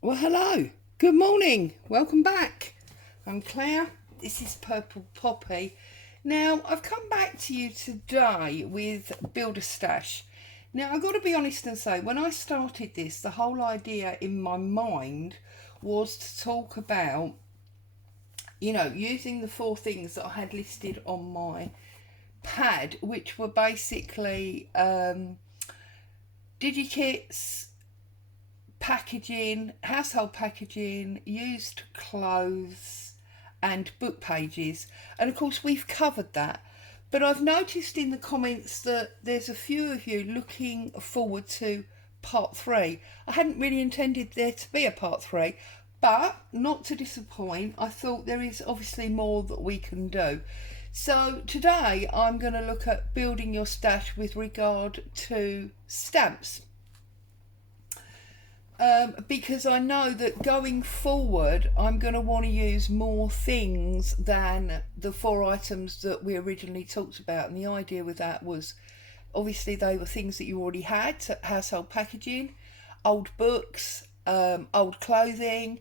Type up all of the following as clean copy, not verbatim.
Well, hello. Good morning. Welcome back. I'm Claire. This is Purple Poppy. Now, I've come back to you today with Build a Stash. Now, I've got to be honest and say, when I started this, the whole idea in my mind was to talk about, using the four things that I had listed on my pad, which were basically DigiKits, packaging, household packaging, used clothes, and book pages. And of course, we've covered that. But I've noticed in the comments that there's a few of you looking forward to part three. I hadn't really intended there to be a part three, but not to disappoint, I thought there is obviously more that we can do. So today I'm going to look at building your stash with regard to stamps. Because I know that going forward, I'm going to want to use more things than the four items that we originally talked about. And the idea with that was obviously they were things that you already had, so household packaging, old books, old clothing,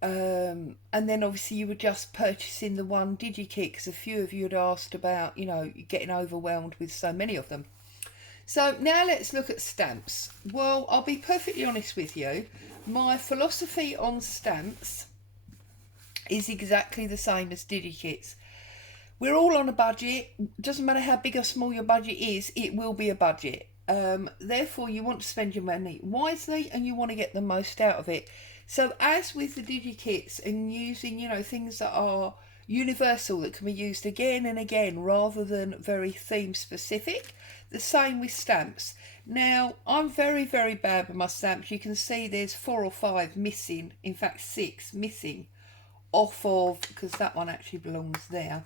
and then obviously you were just purchasing the one DigiKit because a few of you had asked about, getting overwhelmed with so many of them. So now let's look at stamps. Well, I'll be perfectly honest with you. My philosophy on stamps is exactly the same as DigiKits. We're all on a budget. Doesn't matter how big or small your budget is, it will be a budget. Therefore, you want to spend your money wisely and you want to get the most out of it. So as with the DigiKits and using, things that are universal that can be used again and again rather than very theme specific, the same with stamps. Now, I'm very, very bad with my stamps. You can see there's 4 or 5 missing, in fact 6 missing off of, because that one actually belongs there.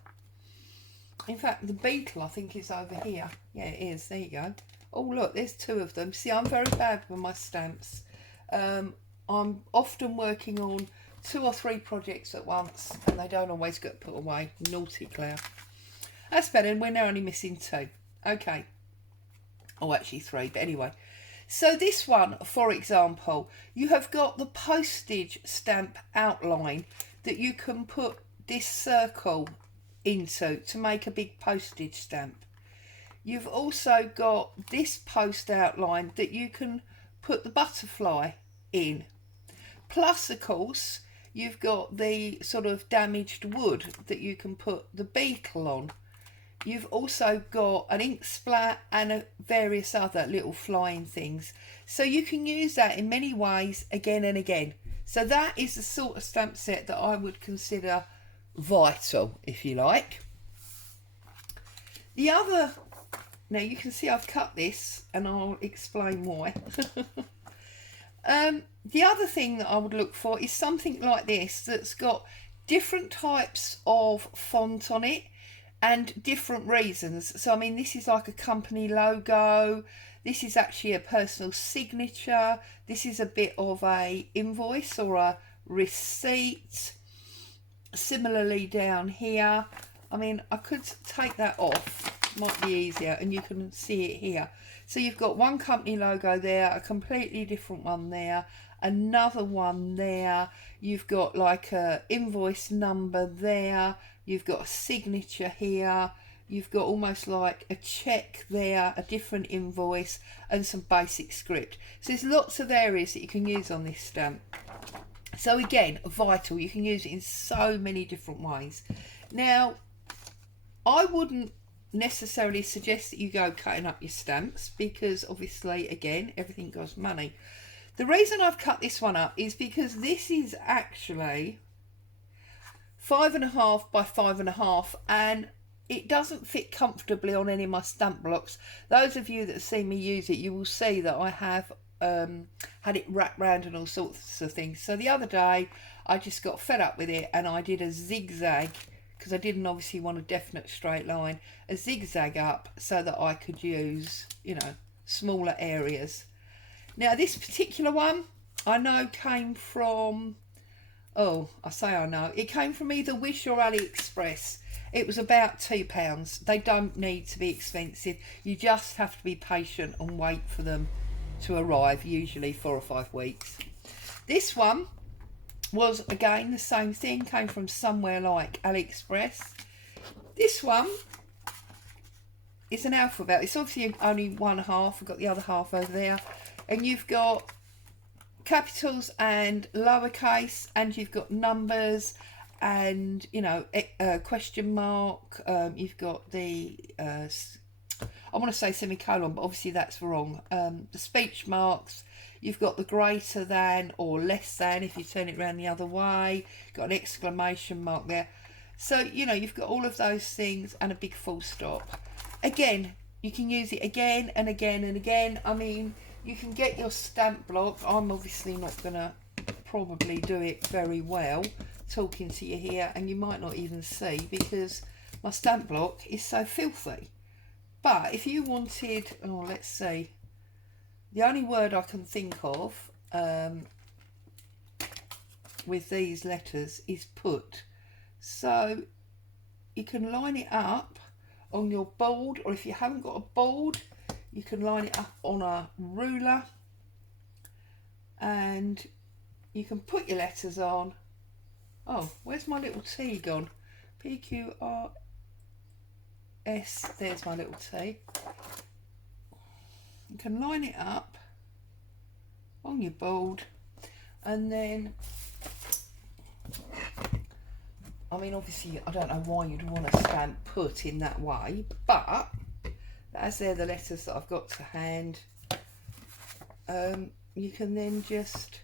In fact, the beetle I think is over here. Yeah, it is. There you go. Oh, look, there's 2 of them. See, I'm very bad with my stamps. I'm often working on 2 or 3 projects at once and they don't always get put away. Naughty Claire. That's better, and we're now only missing 2. Okay. Oh, actually 3, but anyway. So this one, for example, you have got the postage stamp outline that you can put this circle into to make a big postage stamp. You've also got this post outline that you can put the butterfly in. Plus, of course, you've got the sort of damaged wood that you can put the beetle on. You've also got an ink splat and various other little flying things. So you can use that in many ways again and again. So that is the sort of stamp set that I would consider vital, if you like. The other, now you can see I've cut this and I'll explain why. The other thing that I would look for is something like this that's got different types of font on it and different reasons. So I mean, this is like a company logo, this is actually a personal signature, this is a bit of a invoice or a receipt. Similarly down here, I mean, I could take that off, might be easier, and you can see it here. So you've got one company logo there, a completely different one there, another one there, you've got like a invoice number there, you've got a signature here, you've got almost like a check there, a different invoice, and some basic script. So there's lots of areas that you can use on this stamp. So again, vital, you can use it in so many different ways. Now, I wouldn't necessarily suggest that you go cutting up your stamps because obviously, again, everything costs money. The reason I've cut this one up is because this is actually 5.5 by 5.5 and it doesn't fit comfortably on any of my stamp blocks. Those of you that see me use it, you will see that I have had it wrapped round and all sorts of things. So the other day I just got fed up with it and I did a zigzag, because I didn't obviously want a definite straight line, a zigzag up so that I could use, smaller areas. Now this particular one I know came from, it came from either Wish or AliExpress. It was about £2. They don't need to be expensive. You just have to be patient and wait for them to arrive, usually 4 or 5 weeks. This one was again the same thing, came from somewhere like AliExpress. This one is an alphabet. It's obviously only one half. I've got the other half over there, and you've got capitals and lowercase, and you've got numbers, and you know, question mark. You've got the I want to say semicolon, but obviously that's wrong. The speech marks. You've got the greater than or less than if you turn it around the other way. Got an exclamation mark there. So, you know, you've got all of those things and a big full stop. Again, you can use it again and again and again. I mean, you can get your stamp block. I'm obviously not going to probably do it very well talking to you here, and you might not even see because my stamp block is so filthy. But if you wanted, oh, let's see, the only word I can think of with these letters is put. So you can line it up on your board, or if you haven't got a board, you can line it up on a ruler, and you can put your letters on. Oh, where's my little T gone? PQRS, there's my little T. You can line it up on your board, and then, I mean, obviously I don't know why you'd want to stamp put in that way, but as they're the letters that I've got to hand, you can then just,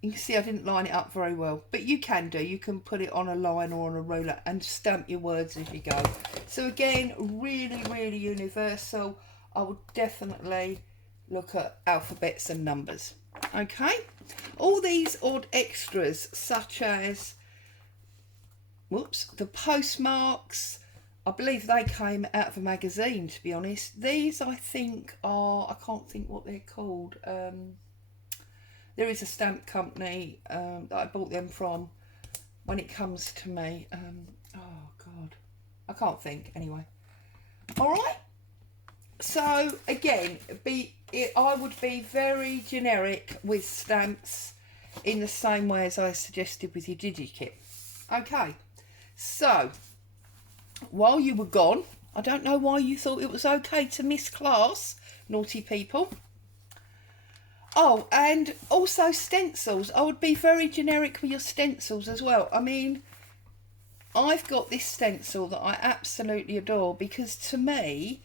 you can see I didn't line it up very well, but you can do. You can put it on a line or on a ruler and stamp your words as you go. So again, really, really universal. I would definitely look at alphabets and numbers. Okay, all these odd extras such as, whoops, the postmarks, I believe they came out of a magazine, to be honest. These I think are, I can't think what they're called. There is a stamp company that I bought them from when it comes to me. Oh God, I can't think anyway. All right. So again, I would be very generic with stamps in the same way as I suggested with your DigiKit. Okay. So while you were gone, I don't know why you thought it was okay to miss class, naughty people. Oh, and also stencils. I would be very generic with your stencils as well. I mean, I've got this stencil that I absolutely adore because to me,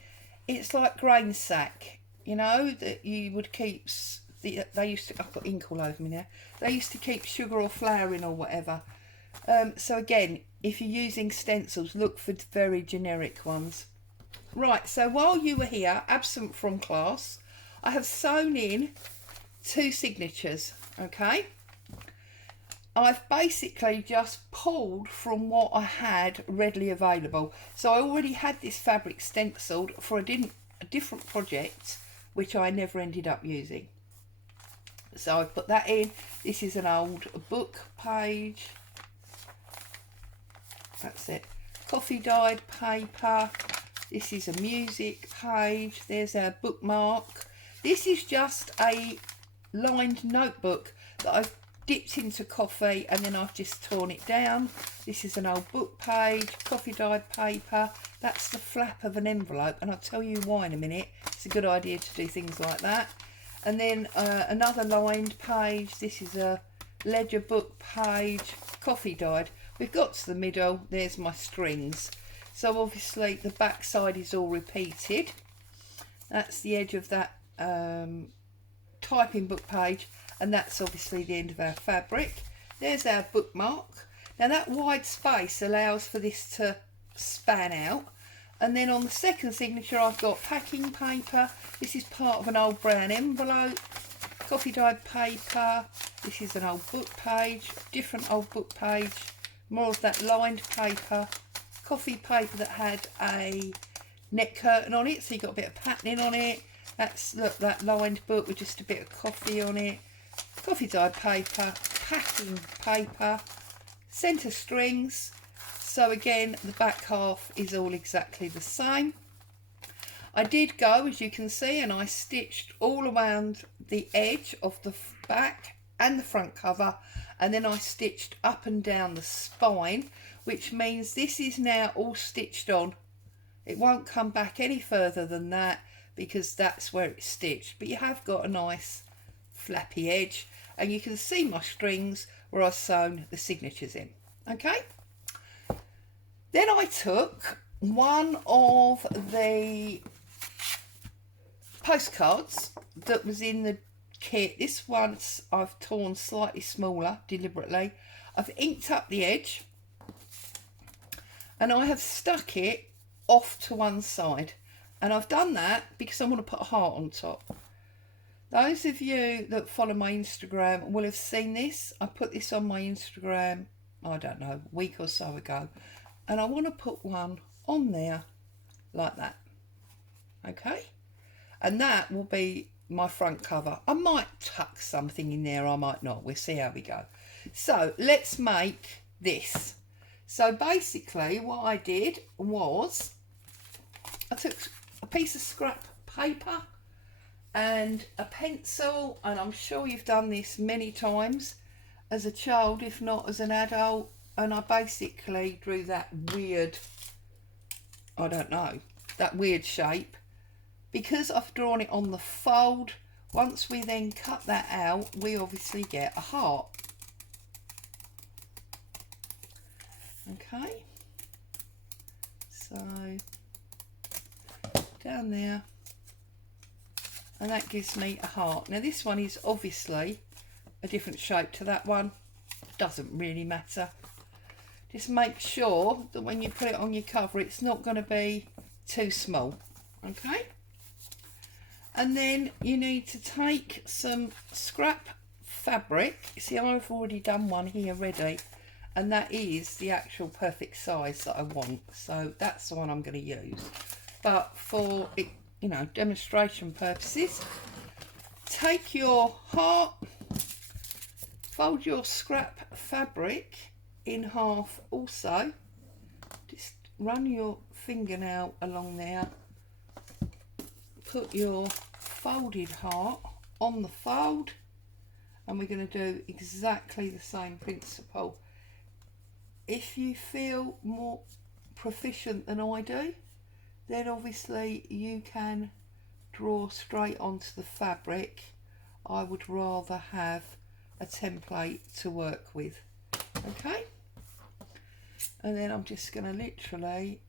it's like grain sack, you know, that you would keep, they used to, I've got ink all over me now. They used to keep sugar or flour in or whatever. So again, if you're using stencils, look for very generic ones. Right, so while you were here, absent from class, I have sewn in 2 signatures, okay? I've basically just pulled from what I had readily available. So I already had this fabric stenciled for a different project, which I never ended up using. So I put that in. This is an old book page. That's it. Coffee dyed paper. This is a music page. There's our bookmark. This is just a lined notebook that I've dipped into coffee and then I've just torn it down. This is an old book page, coffee dyed paper. That's the flap of an envelope, and I'll tell you why in a minute. It's a good idea to do things like that. And then another lined page. This is a ledger book page, coffee dyed. We've got to the middle. There's my strings. So obviously the back side is all repeated. That's the edge of that typing book page, and that's obviously the end of our fabric. There's our bookmark. Now that wide space allows for this to span out, and then on the second signature I've got packing paper. This is part of an old brown envelope, coffee dyed paper. This is an old book page, different old book page, more of that lined paper, coffee paper that had a neck curtain on it, so you got a bit of patterning on it. That's, look, that lined book with just a bit of coffee on it. Coffee dyed paper, packing paper, centre strings. So again, the back half is all exactly the same. I did go, as you can see, and I stitched all around the edge of the back and the front cover, and then I stitched up and down the spine, which means this is now all stitched on. It won't come back any further than that because that's where it's stitched, but you have got a nice flappy edge, and you can see my strings where I've sewn the signatures in. Okay, then I took one of the postcards that was in the kit. This one's I've torn slightly smaller deliberately. I've inked up the edge and I have stuck it off to one side, and I've done that because I want to put a heart on top. Those of you that follow my Instagram will have seen this. I put this on my Instagram, I don't know, a week or so ago, and I want to put one on there like that. Okay, and that will be my front cover. I might tuck something in there, I might not, we'll see how we go. So let's make this. So basically what I did was I took a piece of scrap paper and a pencil, and I'm sure you've done this many times as a child, if not as an adult, and I basically drew that weird, I don't know, that weird shape. Because I've drawn it on the fold, once we then cut that out, we obviously get a heart. Okay, so down there, and that gives me a heart. Now this one is obviously a different shape to that one, doesn't really matter. Just make sure that when you put it on your cover it's not going to be too small. Okay, and then you need to take some scrap fabric. You see, I've already done one here ready, and that is the actual perfect size that I want, so that's the one I'm going to use. But for it, you know, demonstration purposes, take your heart, fold your scrap fabric in half also, just run your fingernail along there, put your folded heart on the fold, and we're going to do exactly the same principle. If you feel more proficient than I do, then obviously you can draw straight onto the fabric. I would rather have a template to work with. Okay, and then I'm just going to literally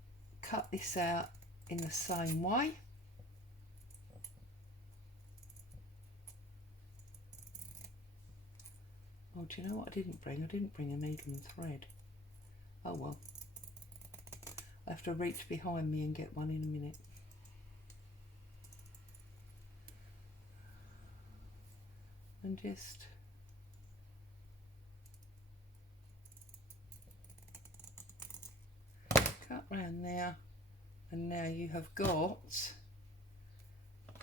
cut this out in the same way. Oh, do you know what I didn't bring? I didn't bring a needle and thread. Oh well, I have to reach behind me and get one in a minute. And just cut round there, and now you have got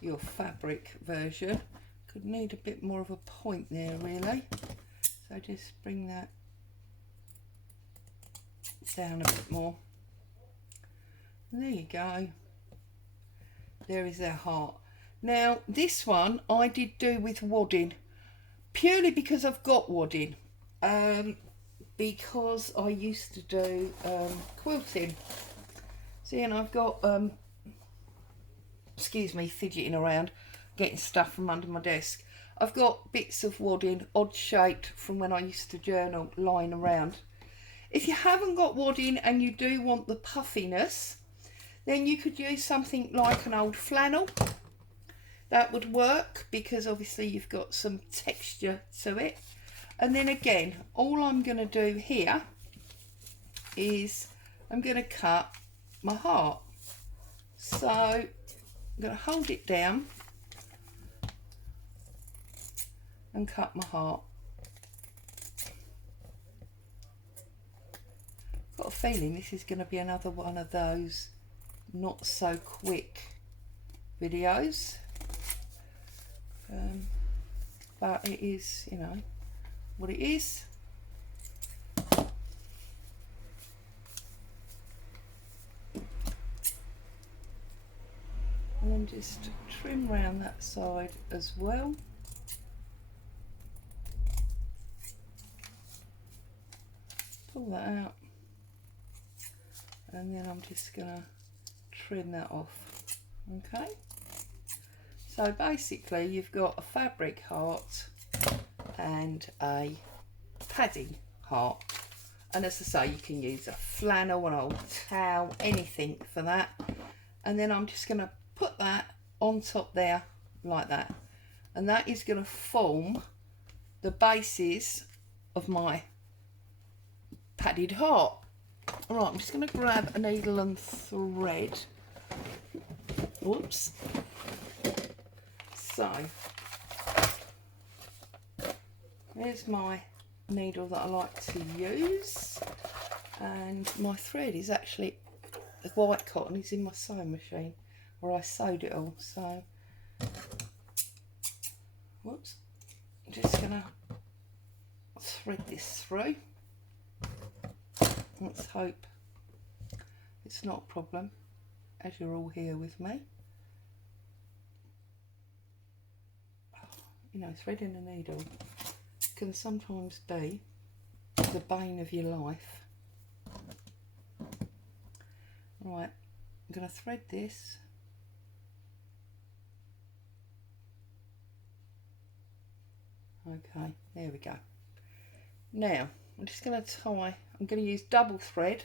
your fabric version. Could need a bit more of a point there really, so just bring that down a bit more. And there you go, there is our heart. Now this one I did do with wadding, purely because I've got wadding, because I used to do quilting. See, and I've got excuse me, fidgeting around getting stuff from under my desk. I've got bits of wadding, odd shaped, from when I used to journal, lying around. If you haven't got wadding and you do want the puffiness, then you could use something like an old flannel. That would work because obviously you've got some texture to it. And then again, all I'm going to do here is I'm going to cut my heart. So I'm going to hold it down and cut my heart. Got a feeling this is going to be another one of those not so quick videos, but it is, you know, what it is. just trim round that side as well. Pull that out, and then I'm just gonna trim that off. Okay, so basically you've got a fabric heart and a padding heart, and as I say, you can use a flannel, an old towel, anything for that. And then I'm just gonna put that on top there like that, and that is going to form the bases of my padded heart. All right, I'm just going to grab a needle and thread. Whoops. So there's my needle that I like to use, and my thread is actually the white cotton is in my sewing machine where I sewed it all. So whoops, I'm just gonna thread this through. Let's hope it's not a problem as you're all here with me. You know, threading a needle can sometimes be the bane of your life. Right, I'm going to thread this. Okay, there we go. Now, I'm just going to tie, I'm going to use double thread.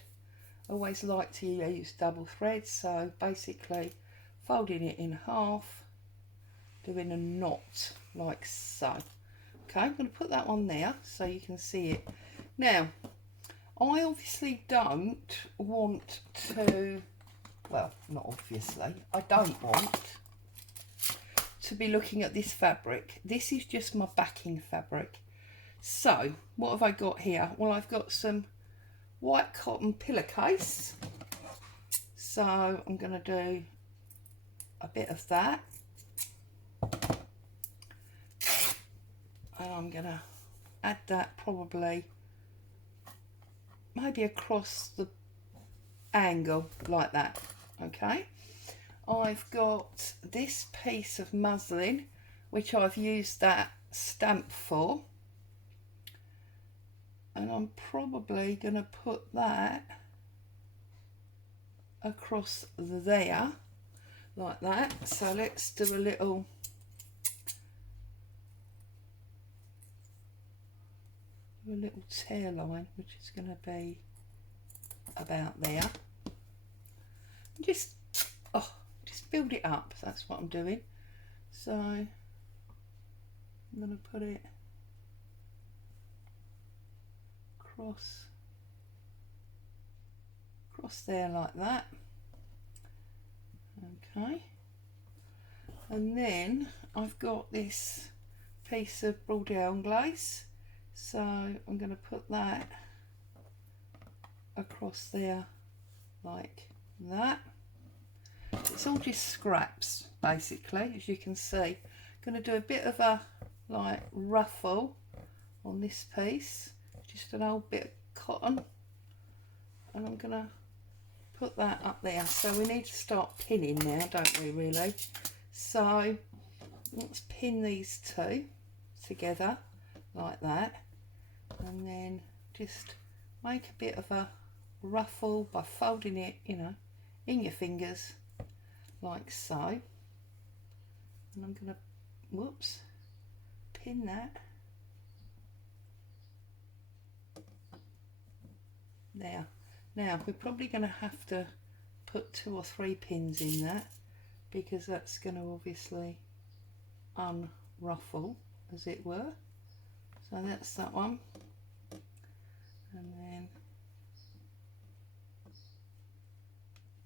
I always like to use double thread, so basically folding it in half, doing a knot like so. Okay, I'm going to put that on there so you can see it. Now, I obviously don't want to, well, not obviously, I don't want to be looking at this fabric. This is just my backing fabric. So, what have I got here? Well, I've got some white cotton pillowcase. So, I'm going to do a bit of that. And I'm going to add that probably maybe across the angle like that. Okay, I've got this piece of muslin which I've used that stamp for, and I'm probably going to put that across there like that. So let's do a little tear line, which is going to be about there. Just build it up. That's what I'm doing. So I'm going to put it across there like that. Okay, and then I've got this piece of broad glaze, so I'm going to put that across there like that. It's all just scraps basically, as you can see. I'm going to do a bit of a like ruffle on this piece, just an old bit of cotton, and I'm going to put that up there. So we need to start pinning now, don't we, really? So let's pin these two together like that, and then just make a bit of a ruffle by folding it, you know, in your fingers like so. And I'm going to, whoops, pin that there. Now we're probably going to have to put 2 or 3 pins in that, because that's going to obviously unruffle, as it were. So that's that one, and then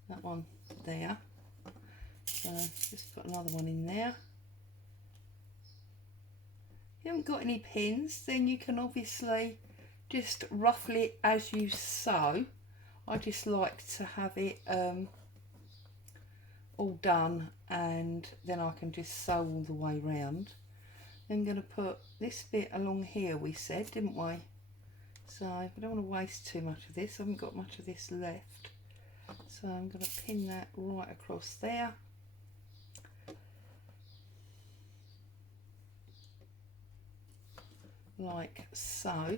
that one there. So just put another one in there. If you haven't got any pins, then you can obviously just ruffle it as you sew. I just like to have it all done, and then I can just sew all the way round. Then I'm going to put this bit along here, we said, didn't we? So I don't want to waste too much of this. I haven't got much of this left. So I'm going to pin that right across there. like so,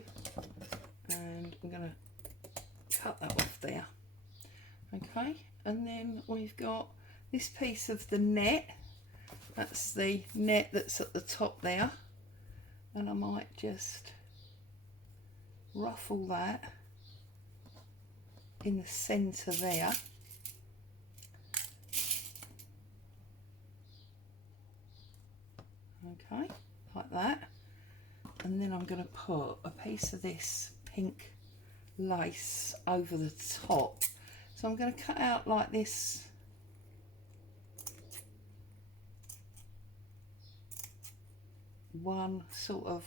and I'm going to cut that off there. Okay, and then we've got this piece of the net. That's the net that's at the top there, and I might just ruffle that in the centre there. Okay, like that. And then I'm going to put a piece of this pink lace over the top. So I'm going to cut out like this one sort of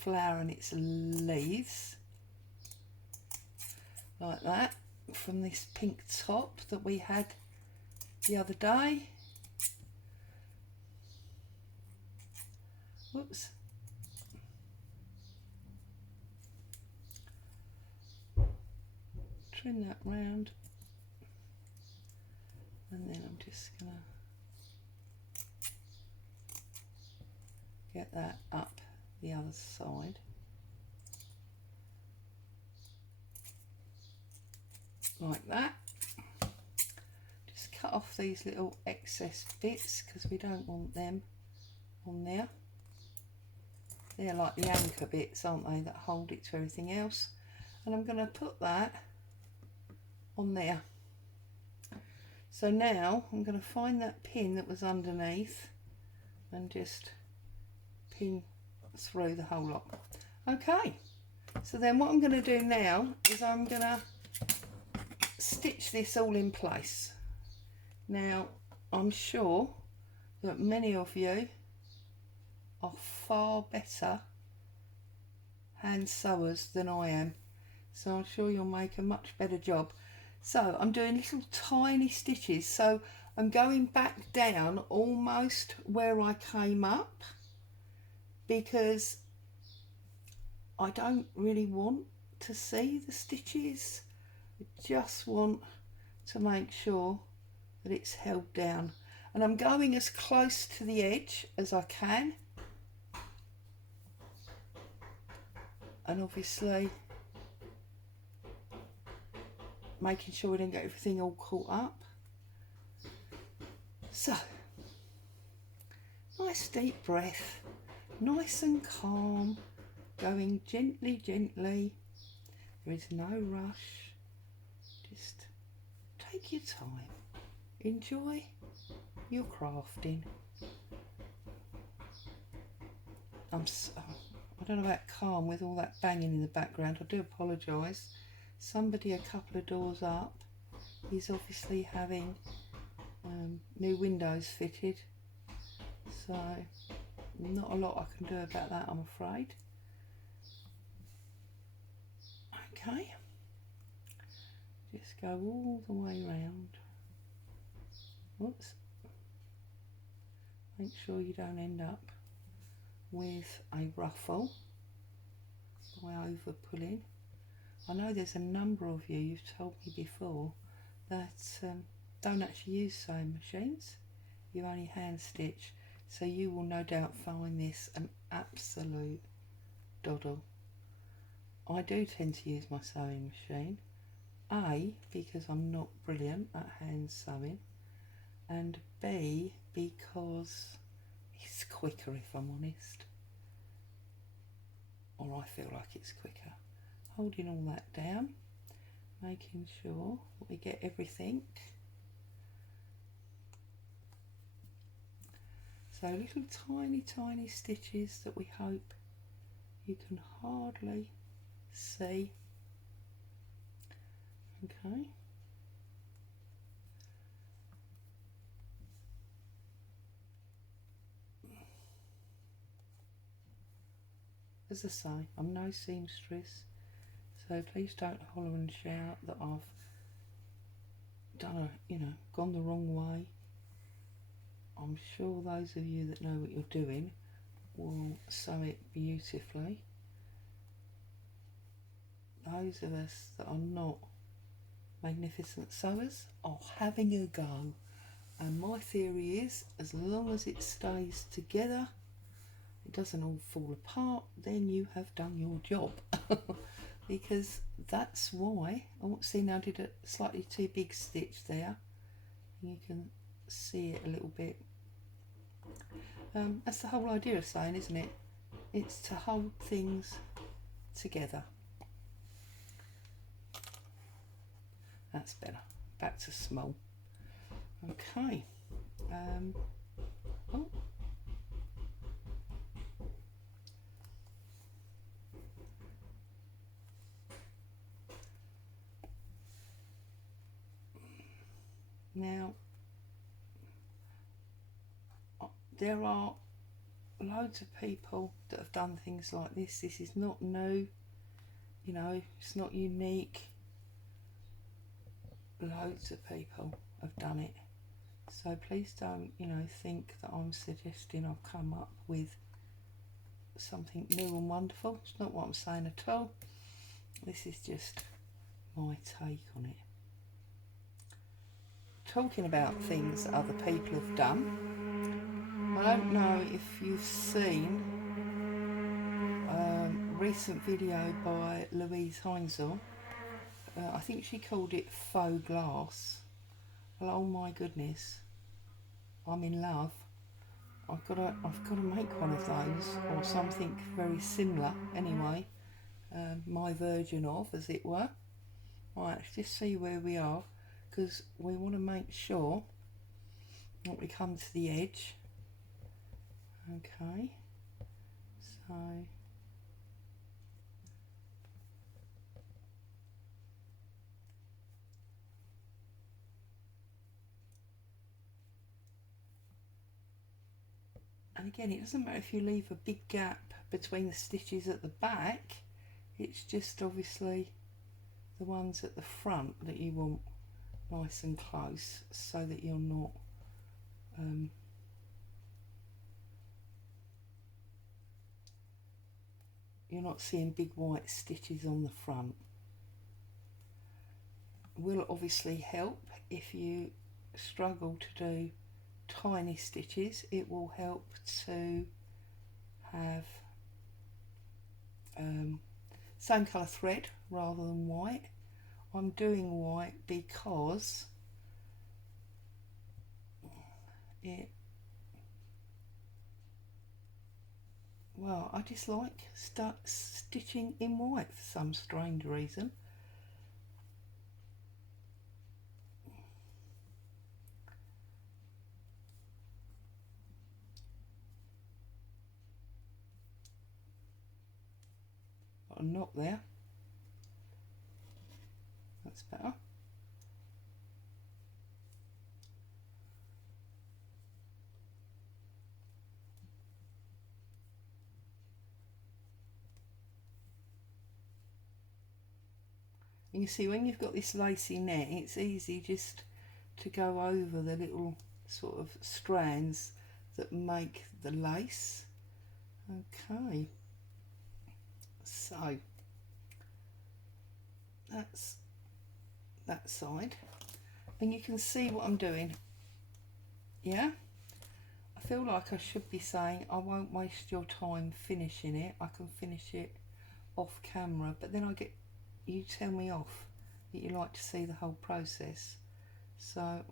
flower and its leaves, like that, from this pink top that we had the other day. Whoops. Trim that round, and then I'm just gonna get that up the other side, like that. Just cut off these little excess bits because we don't want them on there. They're like the anchor bits, aren't they, that hold it to everything else. And I'm going to put that on there. So now I'm going to find that pin that was underneath and just pin through the whole lot. Okay, so then what I'm going to do now is I'm going to stitch this all in place. Now, I'm sure that many of you are far better hand sewers than I am, so I'm sure you'll make a much better job. So I'm doing little tiny stitches, so I'm going back down almost where I came up, because I don't really want to see the stitches. I just want to make sure that it's held down, and I'm going as close to the edge as I can, and obviously making sure we don't get everything all caught up. So, nice deep breath, nice and calm, going gently, gently. There is no rush. Just take your time. Enjoy your crafting. I don't know about calm with all that banging in the background. I do apologise. Somebody a couple of doors up is obviously having new windows fitted, so not a lot I can do about that, I'm afraid. Okay, just go all the way around. Oops. Make sure you don't end up with a ruffle by over pulling. I know there's a number of you, you've told me before, that don't actually use sewing machines. You only hand stitch, so you will no doubt find this an absolute doddle. I do tend to use my sewing machine, A, because I'm not brilliant at hand sewing, and B, because it's quicker, if I'm honest, or I feel like it's quicker. Holding all that down, making sure that we get everything. So little tiny stitches that we hope you can hardly see. Okay. As I say, I'm no seamstress, so please don't holler and shout that I've done gone the wrong way. I'm sure those of you that know what you're doing will sew it beautifully. Those of us that are not magnificent sewers are having a go, and my theory is, as long as it stays together, it doesn't all fall apart, then you have done your job. Because that's why. Oh, see, now I did a slightly too big stitch there. You can see it a little bit. That's the whole idea of sewing, isn't it? It's to hold things together. That's better. Back to small. Okay. Oh. Now, there are loads of people that have done things like this. This is not new, you know, it's not unique. Loads of people have done it. So please don't, you know, think that I'm suggesting I've come up with something new and wonderful. It's not what I'm saying at all. This is just my take on it. Talking about things that other people have done, I don't know if you've seen a recent video by Louise Heinzel. I think she called it faux glass. Well, oh my goodness, I'm in love. I've got to make one of those, or something very similar anyway, my version of, as it were. Right, let's just see where we are, because we want to make sure that we come to the edge. Okay, so and again, it doesn't matter if you leave a big gap between the stitches at the back, it's just obviously the ones at the front that you want nice and close, so that you're not seeing big white stitches on the front. Will obviously help if you struggle to do tiny stitches. It will help to have same colour thread rather than white. I'm doing white because I just like stitching in white for some strange reason. Got a knot there. That's better. You can see when you've got this lacy net, it's easy just to go over the little sort of strands that make the lace. Okay, so that's that side, and you can see what I'm doing. Yeah, I feel like I should be saying I won't waste your time finishing it. I can finish it off camera, but then you tell me off that you like to see the whole process. So I'm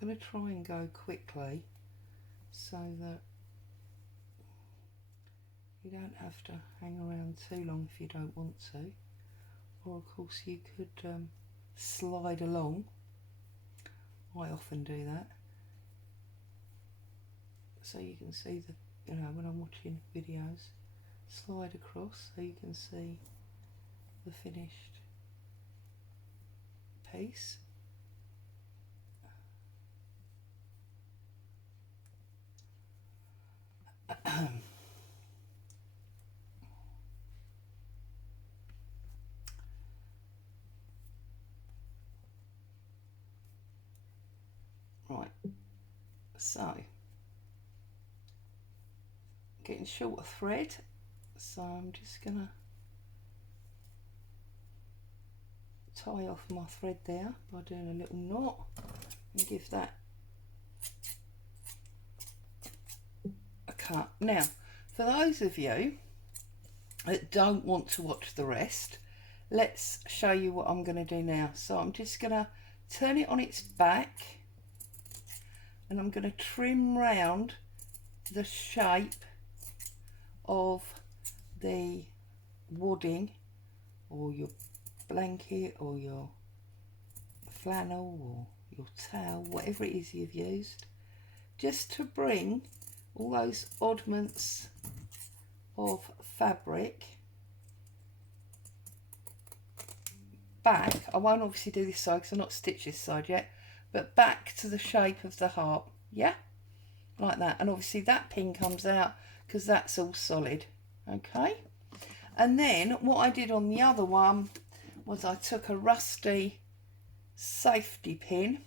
going to try and go quickly so that you don't have to hang around too long if you don't want to. Or of course you could slide along. I often do that. So you can see when I'm watching videos, slide across so you can see the finished piece. Right, so getting short of thread, so I'm just gonna tie off my thread there by doing a little knot and give that a cut. Now, for those of you that don't want to watch the rest, let's show you what I'm going to do now. So I'm just going to turn it on its back and I'm going to trim round the shape of the wadding or your blanket or your flannel or your towel, whatever it is you've used, just to bring all those oddments of fabric back. I won't obviously do this side because I've not stitched this side yet, but back to the shape of the heart, yeah, like that. And obviously that pin comes out because that's all solid, okay. And then what I did on the other one was I took a rusty safety pin,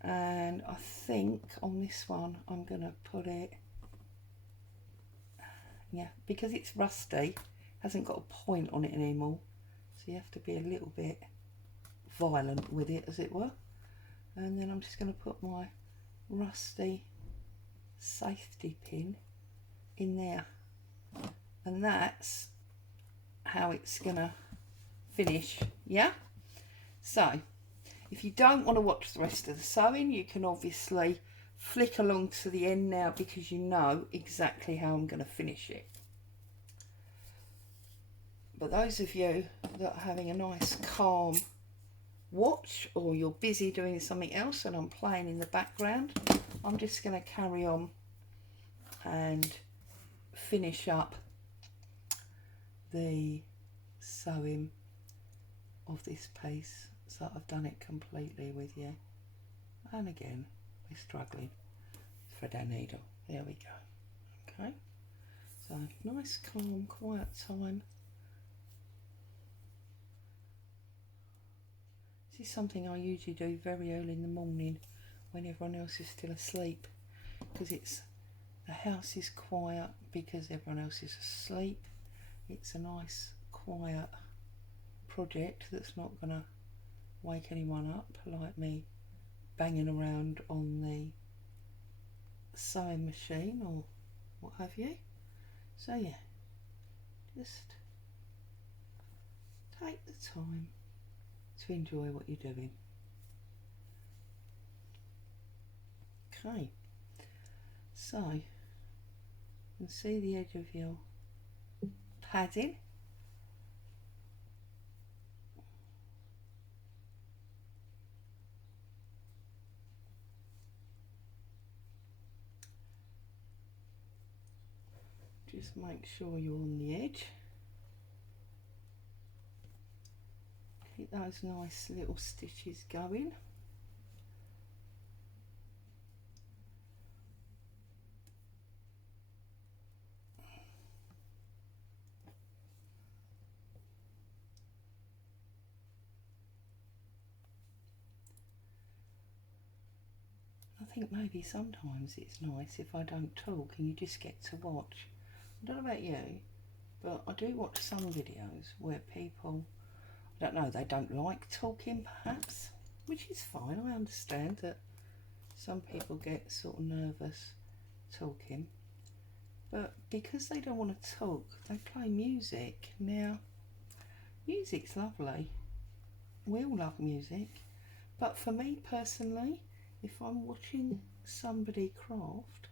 and I think on this one I'm going to put it, yeah, because it's rusty, hasn't got a point on it anymore, so you have to be a little bit violent with it, as it were. And then I'm just going to put my rusty safety pin in there, and that's how it's going to finish, yeah. So if you don't want to watch the rest of the sewing, you can obviously flick along to the end now, because you know exactly how I'm going to finish it. But those of you that are having a nice calm watch, or you're busy doing something else and I'm playing in the background, I'm just going to carry on and finish up the sewing of this piece. So I've done it completely with you, and again we're struggling. Thread our needle, there we go. Okay, so nice calm quiet time. This is something I usually do very early in the morning when everyone else is still asleep, because the house is quiet because everyone else is asleep. It's a nice quiet project that's not going to wake anyone up like me banging around on the sewing machine or what have you. So yeah, just take the time to enjoy what you're doing. Okay, so you can see the edge of your padding. Just make sure you're on the edge. Keep those nice little stitches going. I think maybe sometimes it's nice if I don't talk and you just get to watch. I don't know about you, but I do watch some videos where people, I don't know, they don't like talking perhaps, which is fine. I understand that some people get sort of nervous talking, but because they don't want to talk, they play music. Now, music's lovely. We all love music, but for me personally, if I'm watching somebody craft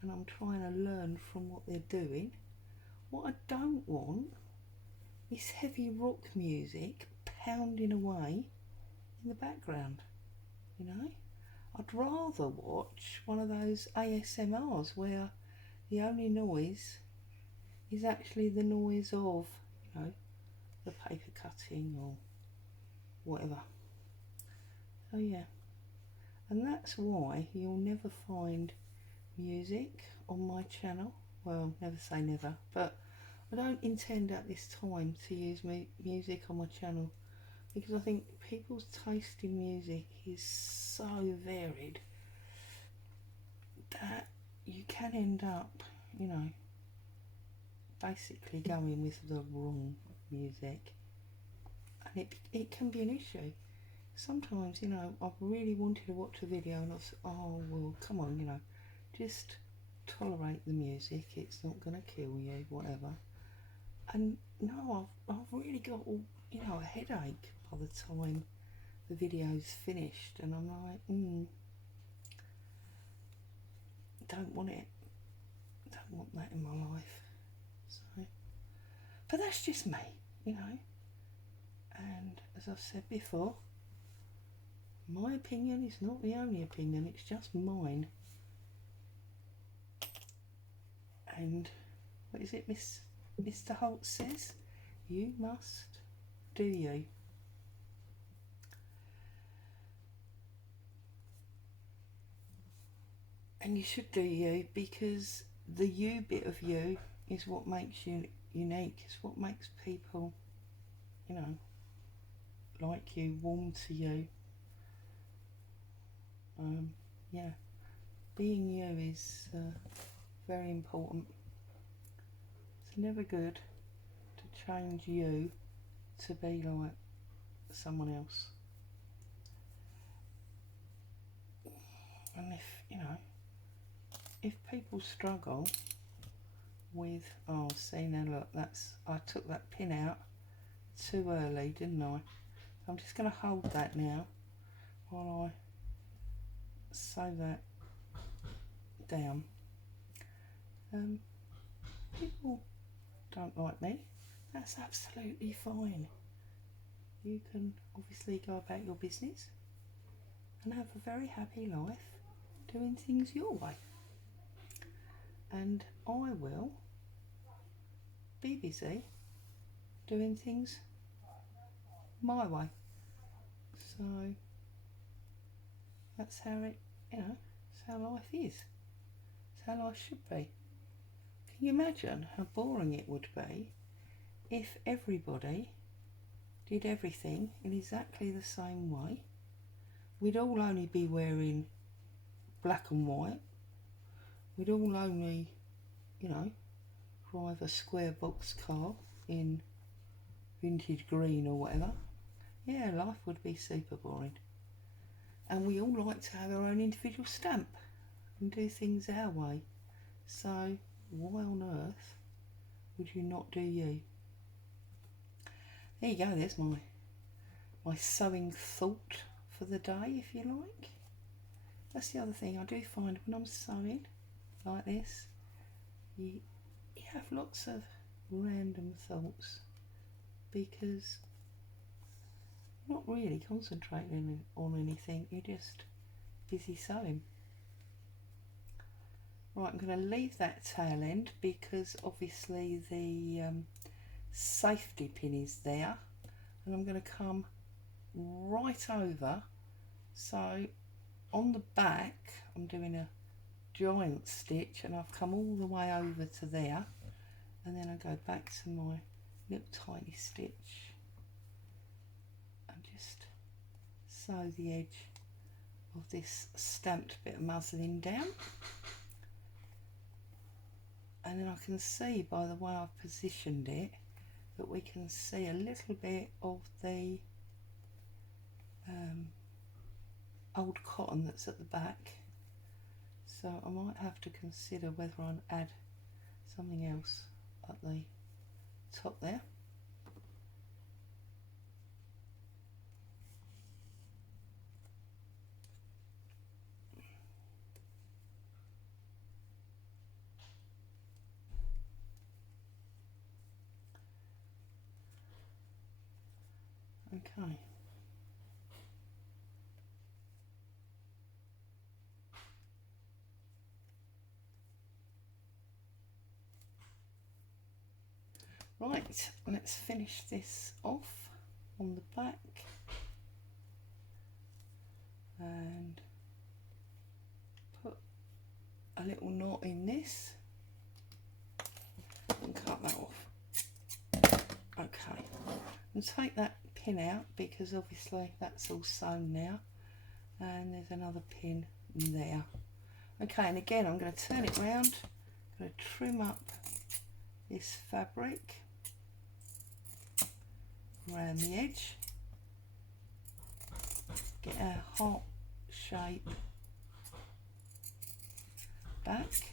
and I'm trying to learn from what they're doing, what I don't want is heavy rock music pounding away in the background, you know. I'd rather watch one of those ASMRs where the only noise is actually the noise of, you know, the paper cutting or whatever. So yeah, and that's why you'll never find music on my channel. Well, never say never, but I don't intend at this time to use music on my channel, because I think people's taste in music is so varied that you can end up, you know, basically going with the wrong music, and it can be an issue. Sometimes, you know, I've really wanted to watch a video and I thought, oh well, come on, you know, just tolerate the music, it's not going to kill you, whatever. And no, I've really got all, you know, a headache by the time the video's finished, and I'm like, don't want it, don't want that in my life. So, but that's just me, you know. And as I've said before, my opinion is not the only opinion, it's just mine. And what is it Mr. Holt says? You must do you. And you should do you, because the you bit of you is what makes you unique. It's what makes people, you know, like you, warm to you. Yeah, being you is very important. It's never good to change you to be like someone else. And if, you know, if people struggle with, oh, see now look, I took that pin out too early, didn't I? I'm just going to hold that now while I sew that down. People don't like me, that's absolutely fine. You can obviously go about your business and have a very happy life doing things your way. And I will be busy doing things my way. So that's how it, you know, it's how life is. It's how life should be. Can you imagine how boring it would be if everybody did everything in exactly the same way? We'd all only be wearing black and white. We'd all only, you know, drive a square box car in vintage green or whatever. Yeah, life would be super boring. And we all like to have our own individual stamp and do things our way. So why on earth would you not do you? There you go, there's my sewing thought for the day, if you like. That's the other thing I do find when I'm sewing like this, you have lots of random thoughts because you're not really concentrating on anything, you're just busy sewing. Right, I'm going to leave that tail end because obviously the safety pin is there, and I'm going to come right over. So on the back I'm doing a giant stitch, and I've come all the way over to there, and then I go back to my little tiny stitch and just sew the edge of this stamped bit of muslin down. And then I can see by the way I've positioned it that we can see a little bit of the old cotton that's at the back. So I might have to consider whether I add something else at the top there. Okay. Right, let's finish this off on the back and put a little knot in this and cut that off. Okay, and take that pin out because obviously that's all sewn now, and there's another pin there. Okay, and again I'm going to turn it round, I'm going to trim up this fabric around the edge, get a heart shape back,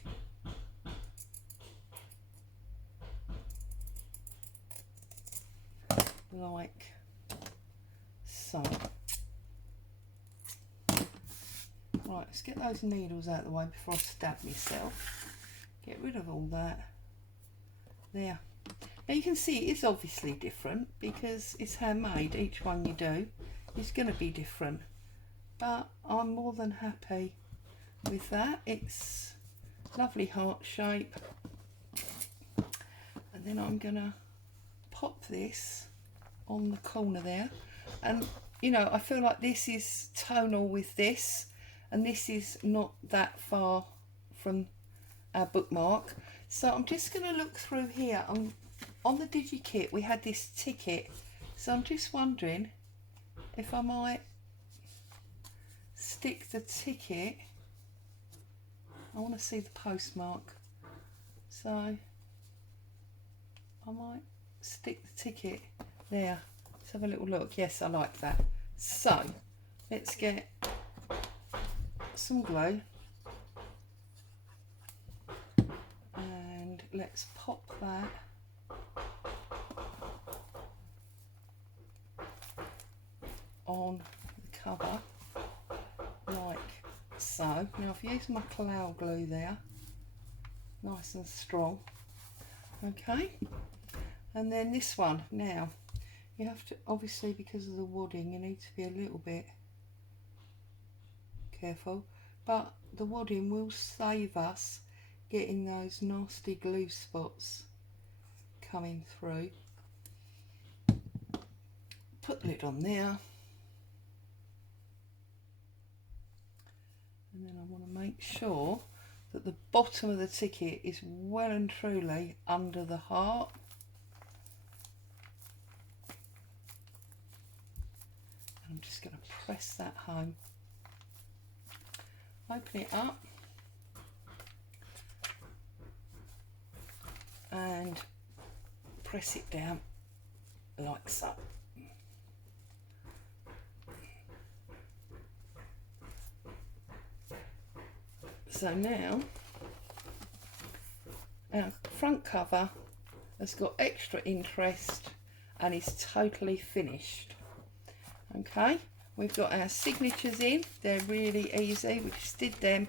like so. Right, let's get those needles out of the way before I stab myself. Get rid of all that. There. Now you can see it is obviously different because it's handmade. Each one you do is going to be different. But I'm more than happy with that. It's lovely heart shape. And then I'm going to pop this on the corner there. And, you know, I feel like this is tonal with this. And this is not that far from our bookmark. So I'm just going to look through here. On the DigiKit we had this ticket. So I'm just wondering if I might stick the ticket. I want to see the postmark. So I might stick the ticket there. Let's have a little look. Yes, I like that. So let's get some glue and let's pop that on the cover like so. Now I've used my cloud glue there, nice and strong. Okay, and then this one, now you have to, obviously because of the wadding, you need to be a little bit careful, but the wadding will save us getting those nasty glue spots coming through. Put the lid on there, and then I want to make sure that the bottom of the ticket is well and truly under the heart. I'm just going to press that home. Open it up and press it down like so. So now our front cover has got extra interest and is totally finished. Okay, we've got our signatures in. They're really easy. We just did them.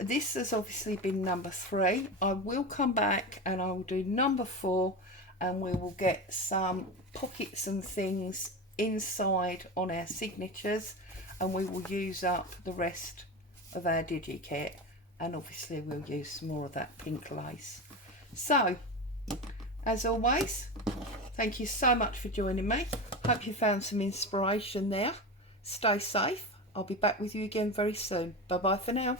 This has obviously been number 3. I will come back and I will do number 4, and we will get some pockets and things inside on our signatures, and we will use up the rest of our DigiKit, and obviously we'll use some more of that pink lace. So as always, thank you so much for joining me. Hope you found some inspiration there. Stay safe. I'll be back with you again very soon. Bye bye for now.